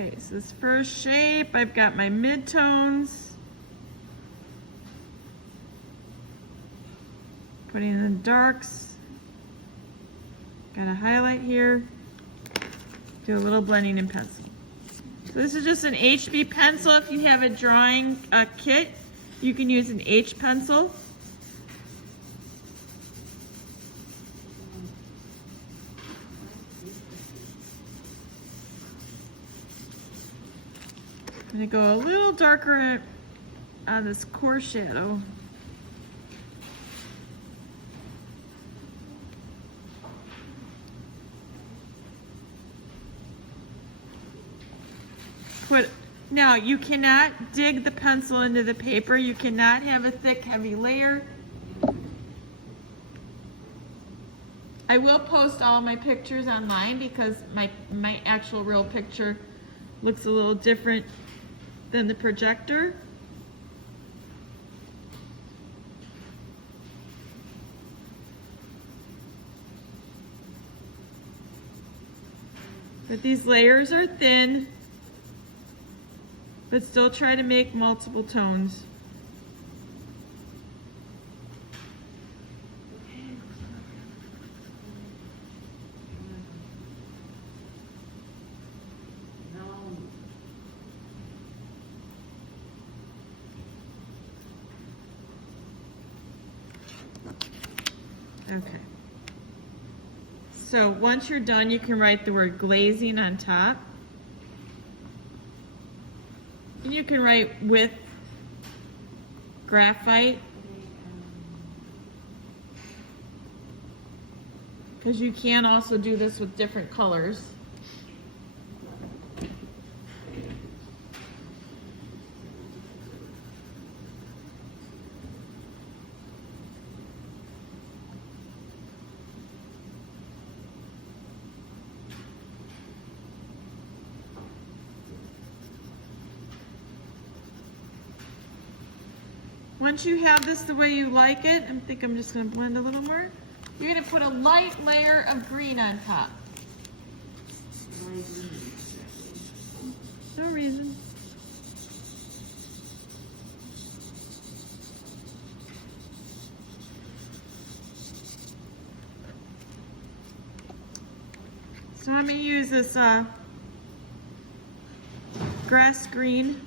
Okay, so this first shape, I've got my midtones. Putting in the darks. Got a highlight here. Do a little blending in pencil. So this is just an HB pencil. If you have a drawing kit, you can use an H pencil. I'm going to go a little darker on this core shadow. Now, you cannot dig the pencil into the paper. You cannot have a thick, heavy layer. I will post all my pictures online because my actual real picture looks a little different than the projector. But these layers are thin, but still try to make multiple tones. Okay. So once you're done, you can write the word glazing on top. And you can write with graphite, because you can also do this with different colors. Once you have this the way you like it, I think I'm just going to blend a little more. You're going to put a light layer of green on top. No reason. So I'm going to use this grass green.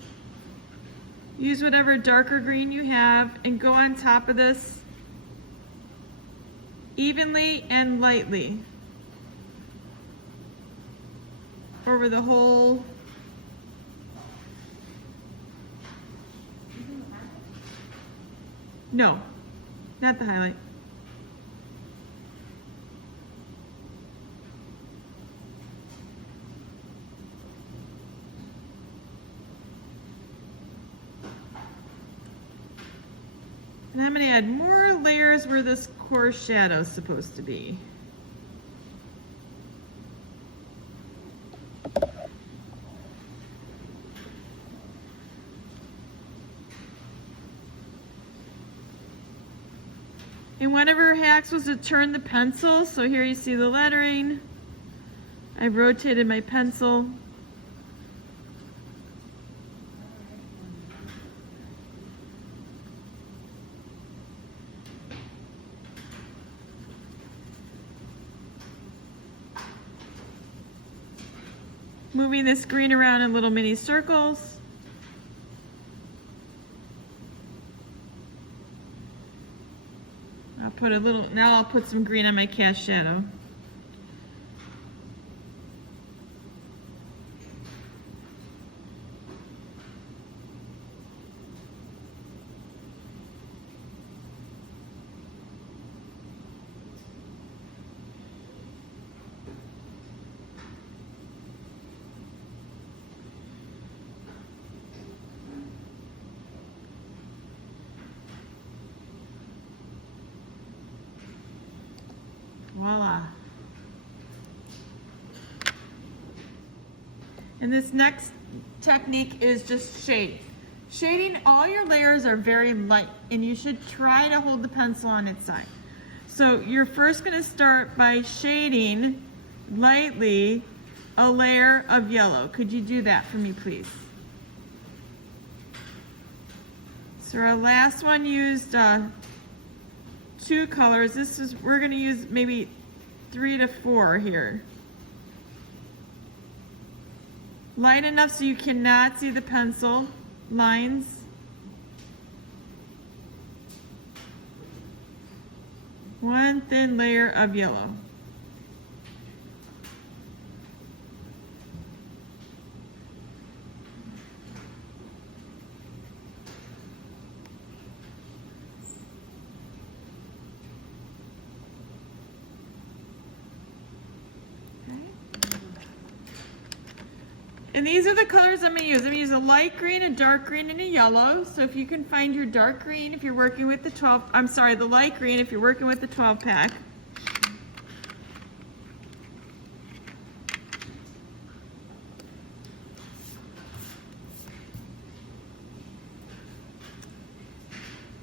Use whatever darker green you have and go on top of this evenly and lightly over the whole. No, not the highlight. And I'm going to add more layers where this core shadow is supposed to be. And one of her hacks was to turn the pencil. So here you see the lettering. I've rotated my pencil. Moving this green around in little mini circles. Now I'll put some green on my cast shadow. Voila. And this next technique is just shading. Shading, all your layers are very light and you should try to hold the pencil on its side. So you're first going to start by shading lightly a layer of yellow. Could you do that for me, please? So our last one used 2 colors. We're gonna use maybe 3 to 4 here. Light enough so you cannot see the pencil lines. One thin layer of yellow. And these are the colors I'm going to use. I'm going to use a light green, a dark green, and a yellow. So if you can find your dark green if you're working with the the light green if you're working with the 12 pack.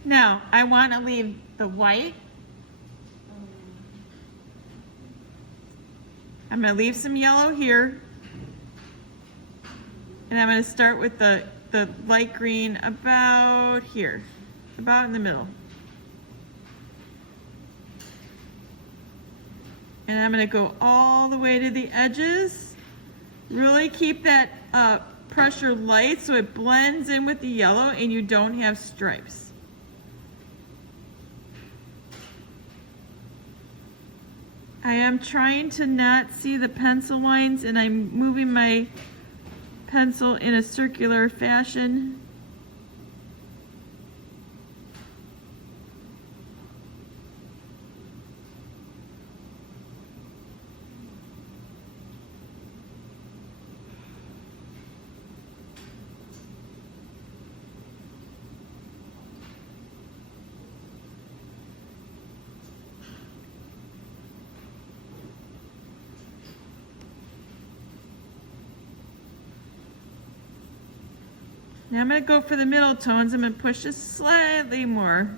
Now, I want to leave the white. I'm going to leave some yellow here. And I'm going to start with the light green about here, about in the middle. And I'm going to go all the way to the edges. Really keep that pressure light so it blends in with the yellow and you don't have stripes. I am trying to not see the pencil lines, and I'm moving my pencil in a circular fashion. Now I'm going to go for the middle tones. I'm going to push this slightly more.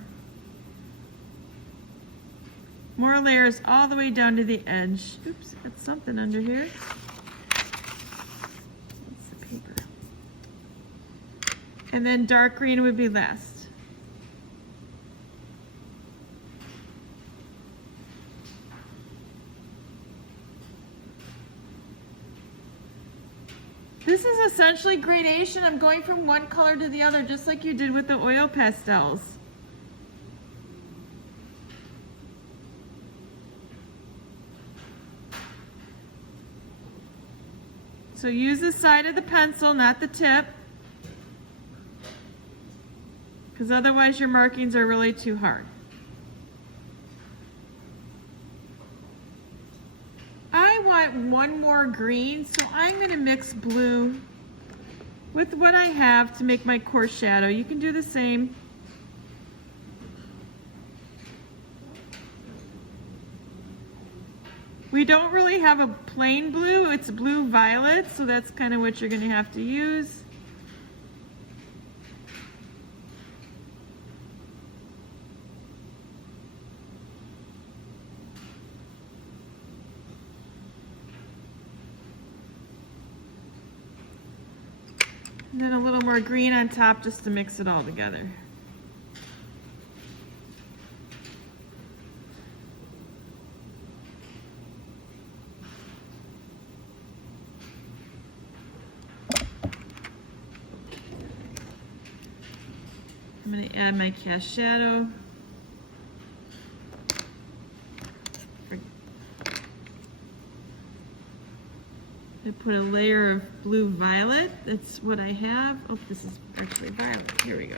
More layers all the way down to the edge. Oops, got something under here. That's the paper. And then dark green would be last. This is essentially gradation. I'm going from one color to the other, just like you did with the oil pastels. So use the side of the pencil, not the tip, because otherwise your markings are really too hard. One more green, so I'm going to mix blue with what I have to make my core shadow. You can do the same. We don't really have a plain blue, it's blue violet, so that's kind of what you're going to have to use. And then a little more green on top just to mix it all together. I'm going to add my cast shadow. I put a layer of blue violet. That's what I have. Oh, this is actually violet. Here we go.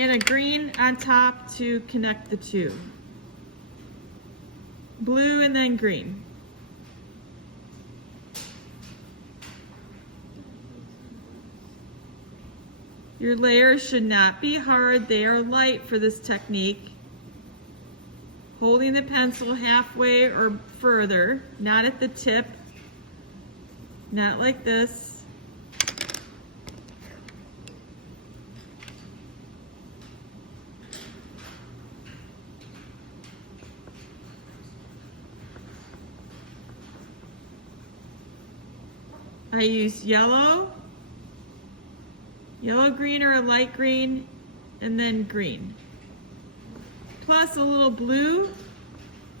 And a green on top to connect the two. Blue and then green. Your layers should not be hard, they are light for this technique. Holding the pencil halfway or further, not at the tip. Not like this. I use yellow, green or a light green, and then green. Plus a little blue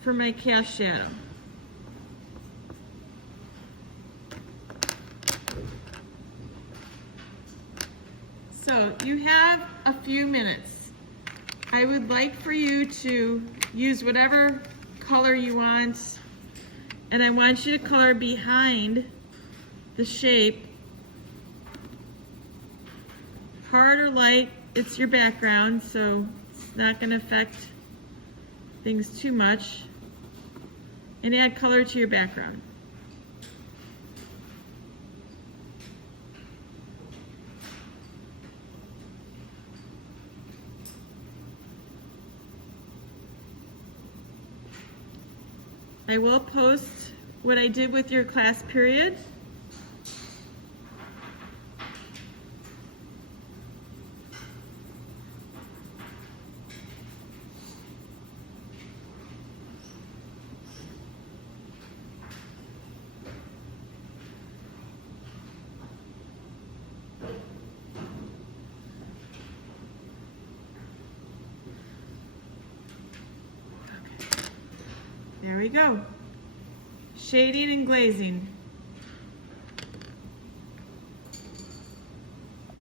for my cast shadow. So you have a few minutes. I would like for you to use whatever color you want, and I want you to color behind the shape. Hard or light, it's your background, so it's not going to affect things too much. And add color to your background. I will post what I did with your class period. There we go. Shading and glazing.